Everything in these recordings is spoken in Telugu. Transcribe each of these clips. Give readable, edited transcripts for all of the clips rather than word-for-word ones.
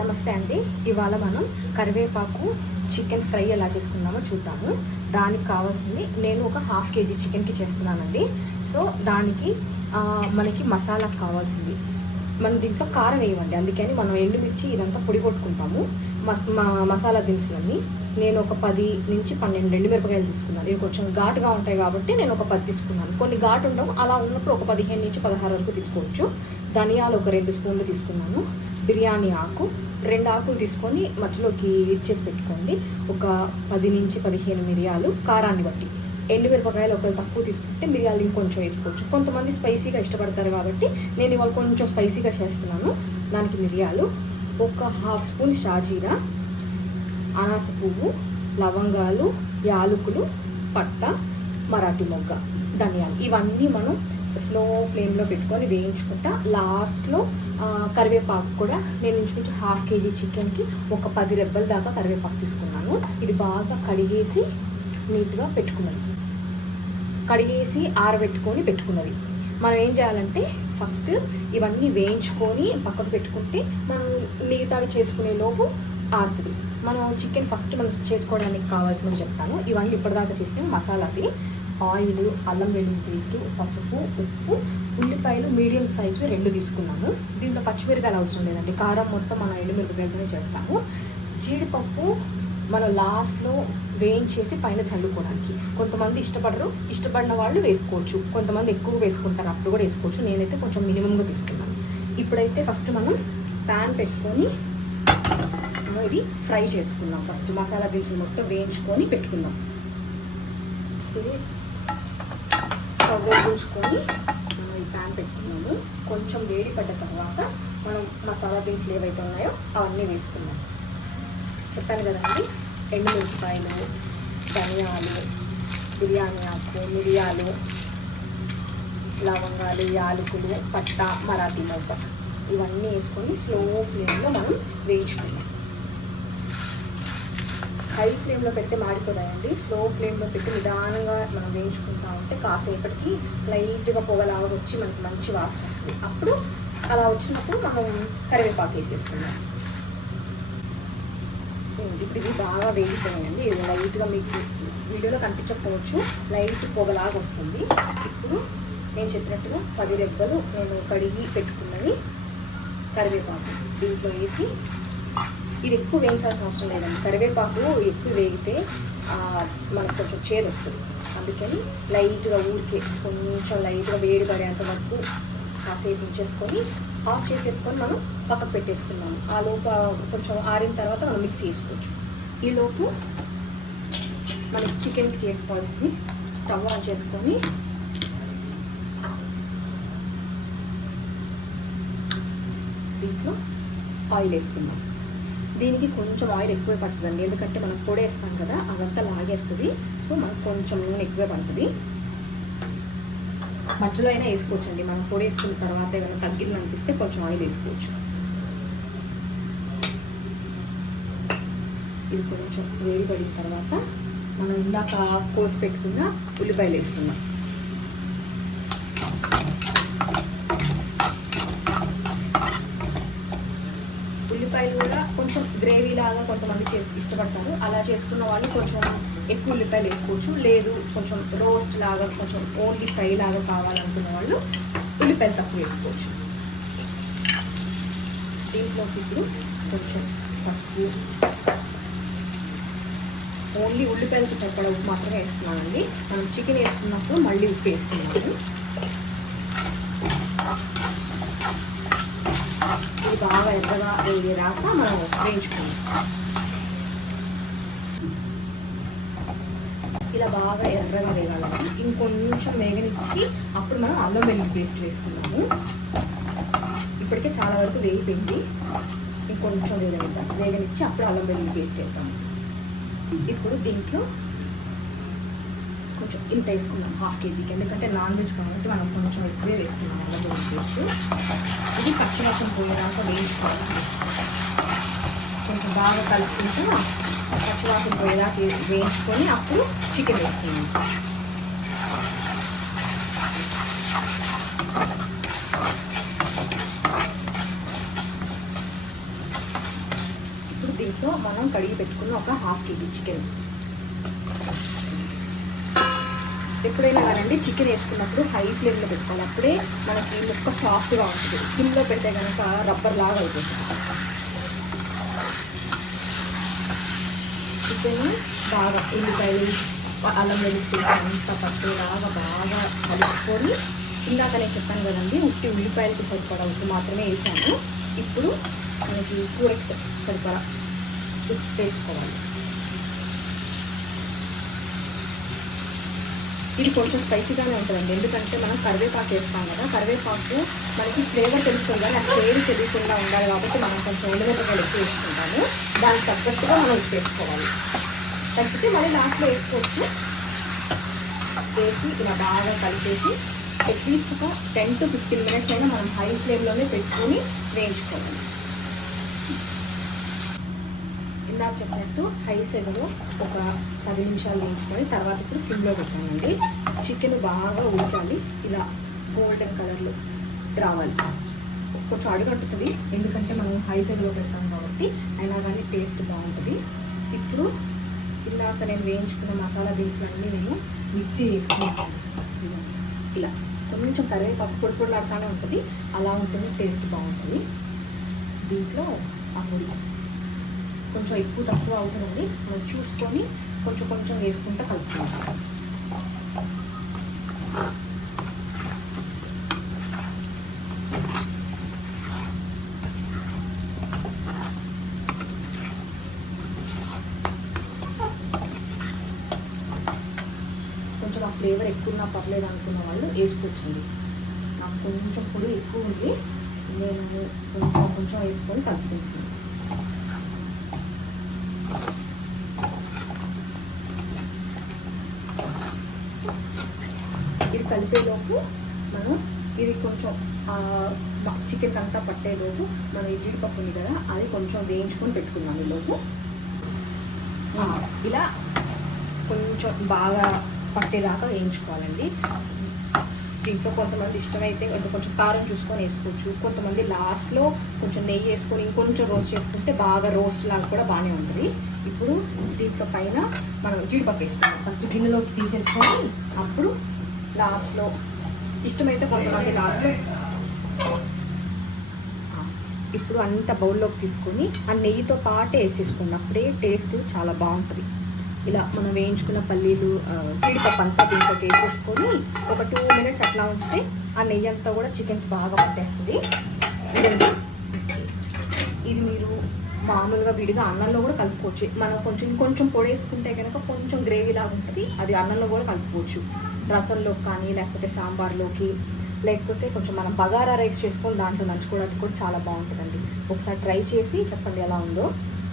నమస్తే అండి. ఇవాళ మనం కరివేపాకు చికెన్ ఫ్రై ఎలా చేసుకుందామో చూద్దాము. దానికి కావాల్సింది నేను ఒక ½ కేజీ చికెన్కి చేస్తున్నానండి. సో దానికి మనకి మసాలా కావాల్సింది. మనం దీంట్లో కారం వేయమండి, అందుకని మనం ఎండుమిర్చి ఇదంతా పొడి కొట్టుకుంటాము. మసాలా దినుసులన్నీ నేను ఒక 10 నుంచి 12 ఎండుమిరపకాయలు తీసుకున్నాను. ఇవి కొంచెం ఘాటుగా ఉంటాయి కాబట్టి నేను ఒక 10 తీసుకున్నాను. కొన్ని ఘాటు ఉండవు, అలా ఉన్నప్పుడు ఒక 15 నుంచి 16 వరకు తీసుకోవచ్చు. ధనియాలు ఒక 2 స్పూన్లు తీసుకున్నాను. బిర్యానీ ఆకు 2 ఆకులు తీసుకొని మధ్యలోకి ఇచ్చేసి పెట్టుకోండి. ఒక 10 నుంచి 15 మిరియాలు కారాన్ని బట్టి. ఎండుమిరపకాయలు ఒకవేళ తక్కువ తీసుకుంటే మిరియాలు ఇంకొంచెం వేసుకోవచ్చు. కొంతమంది స్పైసీగా ఇష్టపడతారు కాబట్టి నేను ఇవాళ కొంచెం స్పైసీగా చేస్తున్నాను. దానికి మిరియాలు, ఒక ½ స్పూన్ షాజీరా, అనాస పువ్వు, లవంగాలు, యాలకులు, పట్ట, మరాఠీ మొగ్గ, ధనియాలు, ఇవన్నీ మనం స్లో ఫ్లేమ్లో పెట్టుకొని వేయించుకుంటా. లాస్ట్లో కరివేపాకు కూడా నేను ఇంచుమించు ½ కేజీ చికెన్కి ఒక 10 రెబ్బల దాకా కరివేపాకు తీసుకున్నాను. ఇది బాగా కడిగేసి నీట్గా పెట్టుకున్నది, కడిగేసి ఆరబెట్టుకొని పెట్టుకున్నది. మనం ఏం చేయాలంటే ఫస్ట్ ఇవన్నీ వేయించుకొని పక్కకు పెట్టుకుంటే మనం మిగతావి చేసుకునే లోపు ఆరుతుంది. మనం చికెన్ ఫస్ట్ మనం చేసుకోవడానికి కావాల్సినవి చెప్తాను. ఇవన్నీ ఇప్పటిదాకా చేసిన మసాలాకి ఆయిల్, అల్లం వెల్లుల్లి పేస్ట్, పసుపు, ఉప్పు, ఉల్లిపాయలు మీడియం సైజువి 2 తీసుకున్నాము. దీంట్లో పచ్చిమిరకాయలు అవసరం లేదండి, కారం మొత్తం మనం ఎండుమిరపకాయలతోనే చేస్తాము. జీడిపప్పు మనం లాస్ట్లో వేయించేసి పైన చల్లుకోవడానికి. కొంతమంది ఇష్టపడరు, ఇష్టపడిన వాళ్ళు వేసుకోవచ్చు. కొంతమంది ఎక్కువ వేసుకుంటారు, అప్పుడు కూడా వేసుకోవచ్చు. నేనైతే కొంచెం మినిమంగా తీసుకున్నాను. ఇప్పుడైతే ఫస్ట్ మనం ప్యాన్ పెట్టుకొని ఇది ఫ్రై చేసుకుందాం. ఫస్ట్ మసాలా దినుసులు మొత్తం వేయించుకొని పెట్టుకుందాం. ఇది స్టవ్ వేయించుకొని మనం ఈ ప్యాన్ పెట్టుకున్నాము. కొంచెం వేడి పడ్డ తర్వాత మనం మసాలా దినుసులు ఏవైతే ఉన్నాయో అవన్నీ వేసుకుందాం. చెప్పాను కదండి, ఎండుమిరపకాయలు, ధనియాలు, బిర్యానీ ఆకు, మిరియాలు, లవంగాలు, యాలకులు, పట్ట, మరాఠీ మొగ్గ, ఇవన్నీ వేసుకొని స్లో ఫ్లేమ్లో మనం వేయించుకుందాం. హై ఫ్లేమ్లో పెడితే మాడిపోతాయండి. స్లో ఫ్లేమ్లో పెట్టి నిదానంగా మనం వేయించుకుంటా ఉంటే కాసేపటికి లైట్గా పొగలాగా వచ్చి మనకి మంచి వాసన వస్తుంది. అప్పుడు అలా వచ్చినప్పుడు మనం కరివేపాకు వేసేసుకుందాం. ఇప్పుడు ఇది బాగా వేగిపోయాయండి. ఇది లైట్గా మీకు వీడియోలో కనిపించకపోవచ్చు, లైట్ పొగలాగా వస్తుంది. ఇప్పుడు నేను చెప్పినట్టుగా 10 రెబ్బలు నేను కడిగి పెట్టుకున్నవి కరివేపాకు దీంట్లో వేసి, ఇది ఎక్కువ వేయించాల్సిన అవసరం లేదండి. కరివేపాకు ఎక్కువ వేగితే మనకు కొంచెం చేదు వస్తుంది. అందుకని లైట్గా ఊరికే కొంచెం లైట్గా వేడి పడేంత వరకు కాసేపు ఉంచేసుకొని ఆఫ్ చేసేసుకొని మనం పక్కకు పెట్టేసుకున్నాము. ఆ లోపు కొంచెం ఆరిన తర్వాత మనం మిక్స్ చేసుకోవచ్చు. ఈ లోపు మనం చికెన్కి చేసుకోవాల్సింది స్టవ్ ఆన్ చేసుకొని దీంట్లో ఆయిల్ వేసుకుందాం. దీనికి కొంచెం ఆయిల్ ఎక్కువే పడుతుందండి, ఎందుకంటే మనం పొడేస్తాం కదా, అదంతా లాగేస్తుంది. సో మనకు కొంచెం నూనె ఎక్కువే పడుతుంది. మధ్యలో అయినా వేసుకోవచ్చండి. మనం పొడి వేసుకున్న తర్వాత ఏమైనా తగ్గింది అనిపిస్తే కొంచెం ఆయిల్ వేసుకోవచ్చు. ఇది కొంచెం వేడి పడిన తర్వాత మనం ఇందాక కోసి పెట్టుకున్న ఉల్లిపాయలు వేసుకుందాం. ఉల్లిపాయలు కూడా కొంచెం గ్రేవీ లాగా కొంతమంది ఇష్టపడతారు. అలా చేసుకున్న వాళ్ళు కొంచెం ఎక్కువ ఉల్లిపాయలు వేసుకోవచ్చు. లేదు కొంచెం రోస్ట్ లాగా కొంచెం ఓన్లీ ఫ్రై లాగా కావాలనుకున్న వాళ్ళు ఉల్లిపాయలు తక్కువ వేసుకోవచ్చు. దీంట్లోకి ఇప్పుడు కొంచెం పసుపు, ఓన్లీ ఉల్లిపాయలకి సరిపడా ఉప్పు మాత్రమే వేస్తున్నానండి. మనం చికెన్ వేసుకున్నప్పుడు మళ్ళీ ఉప్పు వేసుకున్నాము. ఇది బాగా ఎర్రగా వేగేదాకా మనం వేయించుకున్నాం. ఇలా బాగా ఎర్రగా వేగాలండి. ఇంకొంచెం వేగనిచ్చి అప్పుడు మనం అల్లం వెల్లుల్లి పేస్ట్ వేసుకున్నాము. ఇప్పటికే చాలా వరకు వేగిపోయింది. ఇంకొంచెం వేగనిచ్చి అప్పుడు అల్లం వెల్లుల్లి పేస్ట్ వేద్దాము. ఇప్పుడు దీంట్లో కొంచెం ఇంత వేసుకున్నాం ½ కేజీకి, ఎందుకంటే నాన్ వెజ్ కాబట్టి మనం కొంచెం ఎక్కువే వేసుకున్నాం అల్లం వెల్లుల్లి పేస్ట్. ఇది పచ్చివాసన పోయేదాకా వేయించుకోవాలి. కొంచెం బాగా కలుపుకుంటూ పచ్చివాసన పోయేదాకా వేయించుకొని అప్పుడు చికెన్ వేసుకున్నాం. దీంట్లో మనం కడిగి పెట్టుకున్న ఒక 1/2 kg చికెన్. ఎప్పుడైనా కానండి చికెన్ వేసుకున్నప్పుడు హై ఫ్లేమ్లో పెట్టుకోవాలి, అప్పుడే మనకి ముక్క సాఫ్ట్గా ఉంటుంది. సిమ్లో పెడితే కనుక రబ్బర్ లాగా అయిపోతుంది. చికెన్ బాగా ఉల్లిపాయలు అల్లం వెల్లుల్లి పేస్ట్ అంతా పట్టేలాగా బాగా కలుపుకొని, ఇందాక నేను చెప్పాను కదండి ఉట్టి ఉల్లిపాయలకి సరిపడా ఉప్పు మాత్రమే వేసాను. ఇప్పుడు మనకి కూరకి సరిపడా ఉప్పు వేసుకోవాలి. ఇది కొంచెం స్పైసీగానే ఉంటుందండి, ఎందుకంటే మనం కరివేపాకు వేస్తాం కదా. కరివేపాకు మనకి ఫ్లేవర్ తెలుస్తుంది కానీ ఆ ఫ్లేవర్ తెలియకుండా ఉండాలి కాబట్టి మనం కొంచెం ఉల్లిగడ్డలు ఎక్కువ వేసుకుంటాము. దానికి తగ్గట్టుగా మనం ఉప్పు వేసుకోవాలి. తగ్గితే మళ్ళీ లాస్ట్లో వేసుకోవచ్చు. వేసి ఇలా బాగా కలిపేసి అట్లీస్ట్ ఒక 10 to 15 minutes అయినా మనం హై ఫ్లేమ్లోనే పెట్టుకొని వేయించుకోవాలి. ఇందాక చెప్పినట్టు హై సెగలో ఒక 10 నిమిషాలు వేయించుకొని తర్వాత ఇప్పుడు సిమ్లో పెట్టానండి. చికెన్ బాగా ఉడకాలి, ఇలా గోల్డెన్ కలర్లో రావాలి. కొంచెం అడుగంటుతుంది ఎందుకంటే మనం హై సెగలో పెడతాం కాబట్టి, అయినా కానీ టేస్ట్ బాగుంటుంది. ఇప్పుడు ఇందాక నేను వేయించుకున్న మసాలా దినుసులన్నీ నేను మిక్సీ వేసుకుంటాను. ఇలా కొంచెం కరివేపాకు పొడి పొడిలాడుతూనే ఉంటుంది, అలా ఉంటుంది, టేస్ట్ బాగుంటుంది. దీంట్లో అమూల్ కొంచెం ఎక్కువ తక్కువ అవుతుందండి, మనం చూసుకొని కొంచెం కొంచెం వేసుకుంటూ కలుపుకుంటాం. కొంచెం ఆ ఫ్లేవర్ ఎక్కువ ఉన్నా పర్లేదు అనుకున్న వాళ్ళు వేసుకోవచ్చండి. నాకు కొంచెం పొడి ఎక్కువ ఉంది, నేను కొంచెం కొంచెం వేసుకొని కలుపుకుంటున్నాను. ఇది కలిపేలోపు మనం ఇది కొంచెం చికెన్ అంతా పట్టేలోపు మనం ఈ జీడిపప్పు ఉంది కదా అది కొంచెం వేయించుకొని పెట్టుకున్నాం. ఈలోపు ఇలా కొంచెం బాగా పట్టేదాకా వేయించుకోవాలండి. దీంట్లో కొంతమంది ఇష్టమైతే కొంచెం కారం చూసుకొని వేసుకోవచ్చు, కొంతమంది లాస్ట్లో కొంచెం నెయ్యి వేసుకొని ఇంకొంచెం రోస్ట్ చేసుకుంటే బాగా రోస్ట్ లాగా కూడా బాగానే ఉంటుంది. ఇప్పుడు దీంట్లో పైన మనం జీడిపప్పు వేసుకుంటాం. ఫస్ట్ గిన్నెలోకి తీసేసుకొని అప్పుడు లాస్ట్లో ఇష్టమైతే కొంతమంది లాస్ట్లో ఇప్పుడు అంత బౌల్లోకి తీసుకొని ఆ నెయ్యితో పాటే వేసేసుకోండి, అప్పుడే టేస్ట్ చాలా బాగుంటుంది. ఇలా మనం వేయించుకున్న పల్లీలు జీడిపప్పు అంతా దీంట్లోకి వేసేసుకొని ఒక 2 minutes అట్లా ఉంచితే ఆ నెయ్యి అంతా కూడా చికెన్కి బాగా పట్టేస్తుంది. ఇది మీరు మామూలుగా విడిగా అన్నంలో కూడా కలుపుకోవచ్చు. మనం కొంచెం పొడి వేసుకుంటే కనుక కొంచెం గ్రేవీ లాగా ఉంటుంది, అది అన్నంలో కూడా కలుపుకోవచ్చు. రసంలోకి కానీ లేకపోతే సాంబార్లోకి, లేకపోతే కొంచెం మనం బగారా రైస్ చేసుకొని దాంట్లో నంచుకోవడానికి కూడా చాలా బాగుంటుందండి. ఒకసారి ట్రై చేసి చెప్పండి ఎలా ఉందో.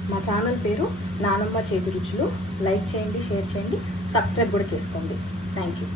మా ఛానల్ పేరు నానమ్మ చేతి రుచులు. లైక్ చేయండి, షేర్ చేయండి, సబ్స్క్రైబ్ కూడా చేసుకోండి. Thank you.